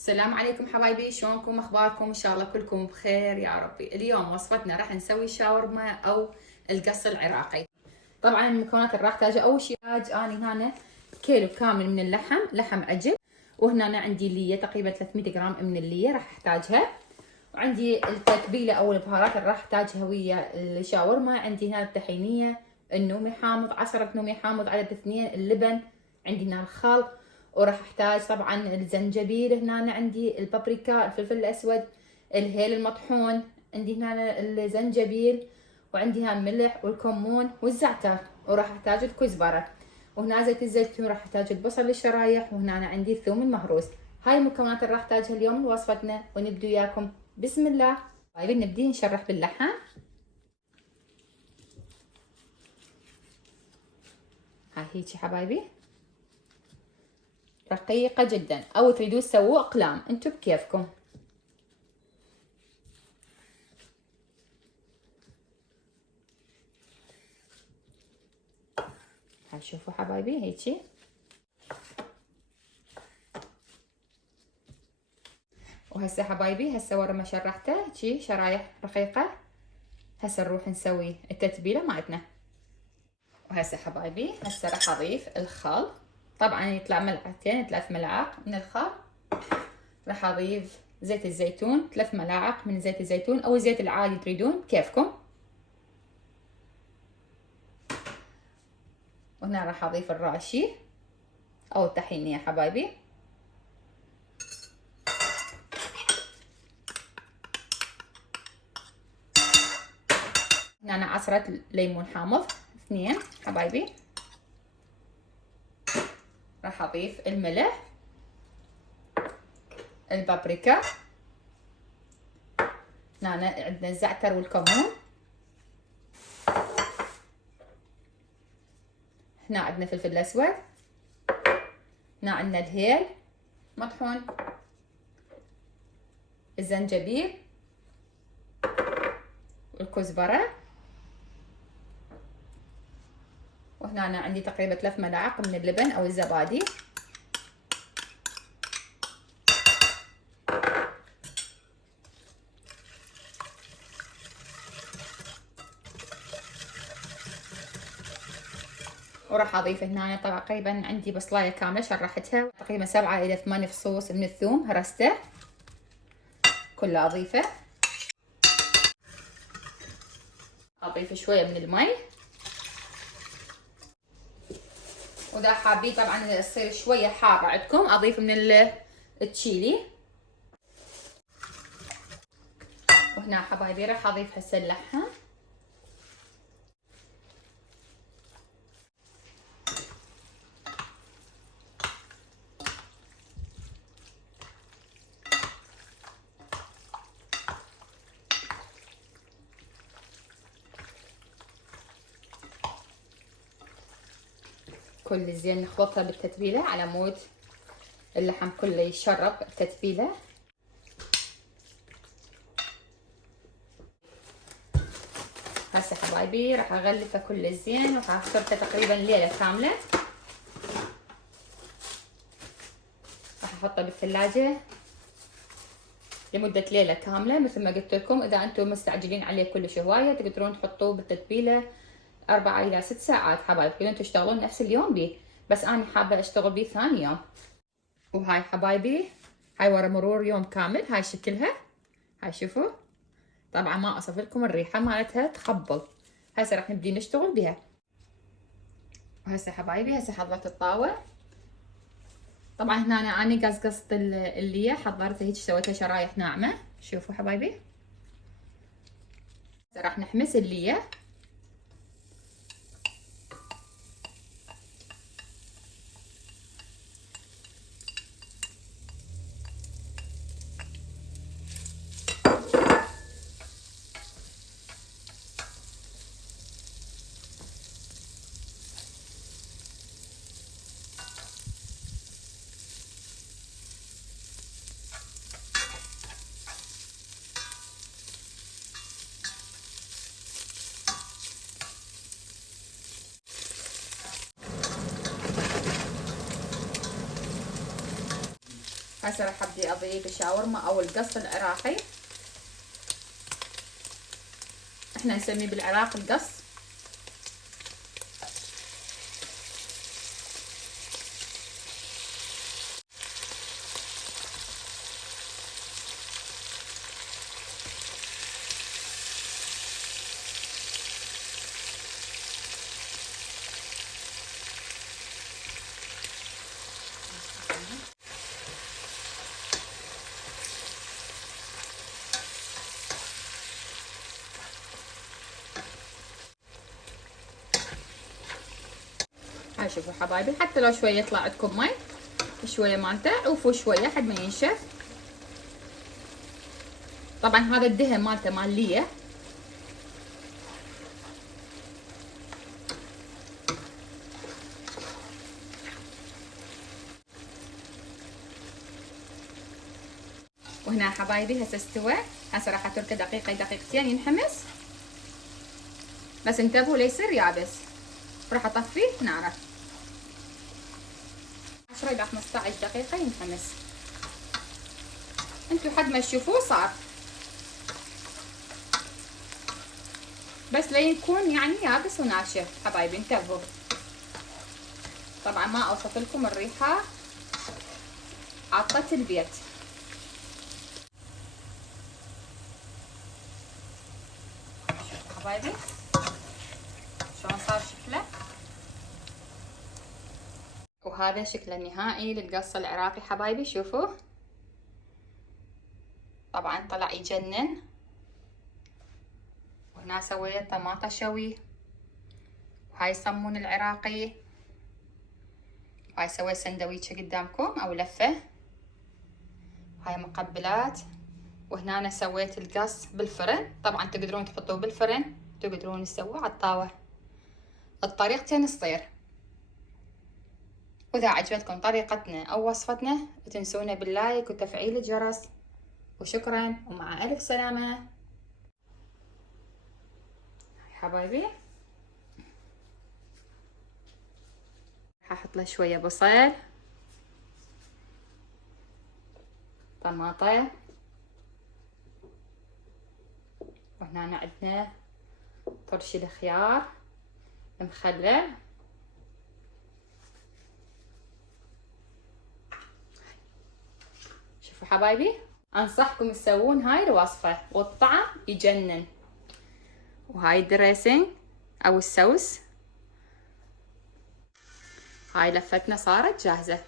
السلام عليكم حبايبي، شلونكم؟ اخباركم؟ ان شاء الله كلكم بخير يا ربي. اليوم وصفتنا راح نسوي شاورما او القص العراقي. طبعا المكونات اللي راح احتاجها، اول شيء اني هنا كيلو كامل من اللحم، لحم عجل، وهنا عندي ليه تقريبا 300 جرام من الليه راح احتاجها، وعندي التتبيله او البهارات اللي راح احتاجها ويا الشاورما. عندي هنا الطحينيه، النومي حامض، عصره نومي حامض عدد 2، اللبن، عندي هنا الخل، وراح احتاج طبعا الزنجبيل، هنا عندي البابريكا، الفلفل الاسود، الهيل المطحون، عندي هنا الزنجبيل، وعندي هنا الملح والكمون والزعتر، وراح احتاج الكزبره، وهنا زيت الزيتون، راح احتاج البصل للشرايح، وهنا عندي الثوم المهروس. هاي المكونات اللي راح احتاجها اليوم لوصفتنا، ونبدو وياكم بسم الله. طيب نبدي نشرح باللحم. هاي هيجي حبايبي رقيقة جدا، او تريدون تسووه اقلام انتم بكيفكم. هاي شوفوا حبايبي هيجي. وهسه حبايبي ورا ما شرحته هيجي شرايح رقيقة، هسه نروح نسوي التتبيلة مالتنا. وهسه حبايبي راح اضيف الخل، طبعا يطلع ملعقتين 3 ملاعق من الخل. راح اضيف زيت الزيتون 3 ملاعق من زيت الزيتون او الزيت العادي تريدون كيفكم. وهنا راح اضيف الراشي او الطحينية حبايبي. هنا عصرة ليمون حامض 2 حبايبي. راح اضيف الملح، البابريكا، هنا عندنا الزعتر والكمون، هنا عندنا فلفل اسود، هنا عندنا الهيل مطحون، الزنجبيل والكزبرة، وهنا أنا عندي تقريبا 3 ملاعق من اللبن او الزبادي. وراح اضيف هنا تقريبا عندي بصلايه كامله شرحتها، تقريبا 7 الى 8 فصوص من الثوم هرسته كله اضيفه. اضيف شويه من المي، واذا حابين طبعا تصير شويه حاره عندكم اضيف من التشيلي. وهنا حبايبي راح اضيف هسه اللحم. كل زين نخلطها بالتتبيله على مود اللحم كله يشرب التتبيله. هسه حبايبي راح اغلفه كل زين، وراح اخسرته تقريبا ليله كامله. راح احطه بالثلاجه لمده ليله كامله مثل ما قلت لكم. اذا انتم مستعجلين عليه كلش هوايه تقدرون تحطوه بالتتبيله 4 إلى 6 ساعات حبايبي، تقدرون تشتغلون نفس اليوم بيه، بس انا حابه اشتغل بيه ثاني يوم. وهاي حبايبي هاي ورا مرور يوم كامل هاي شكلها، هاي شوفوا. طبعا ما اصف لكم الريحه مالتها تخبل. هسه راح نبدي نشتغل بها. وهسه حبايبي حضرت الطاوه. طبعا هنا اني قصقصت اللي حضرتها هيك، سويتها شرايح ناعمه. شوفوا حبايبي هسه راح نحمس الليه. هسه راح ابدي اضيف الشاورما او القص العراقي. احنا نسميه بالعراق القص. هاي شوفوا حبايبي، حتى لو شويه يطلع عندكم مي شويه مالته، عوفوا شويه حد ما ينشف. طبعا هذا الدهن مالته مال ليه. وهنا حبايبي هسه استوى. هسه راح اتركه دقيقه دقيقتين ينحمس، بس انتبهوا لا يصير يابس. راح اطفيه ناره 10 الى 15 دقيقه ينحمس. انتوا حد ما تشوفوه صار، بس لا يكون يعني يابس وناشف حبايبي، انتبهوا. طبعا ما اوصف لكم الريحه عطت البيت. حبايبي شلون صار شكله، وهذا شكله النهائي للقص العراقي حبايبي. شوفوا طبعا طلع يجنن. وهنا سويت طماطة شوي، وهاي صمون العراقي، وهاي سويت سندويشة قدامكم او لفة، وهاي مقبلات. وهنا أنا سويت القص بالفرن. طبعا تقدرون تحطوه بالفرن، تقدرون تسووه على الطاوة، الطريقتين تصير. وإذا عجبتكم طريقتنا أو وصفتنا لا تنسونا باللايك وتفعيل الجرس. وشكرا ومع ألف سلامة حبايبي. هحط له شوية بصل، طماطة، وهنا عندنا طرش الخيار مخلل. شوفوا حبايبي، انصحكم تسوون هاي الوصفة والطعم يجنن. وهاي الدريسنج او السوس، هاي لفتنا صارت جاهزة.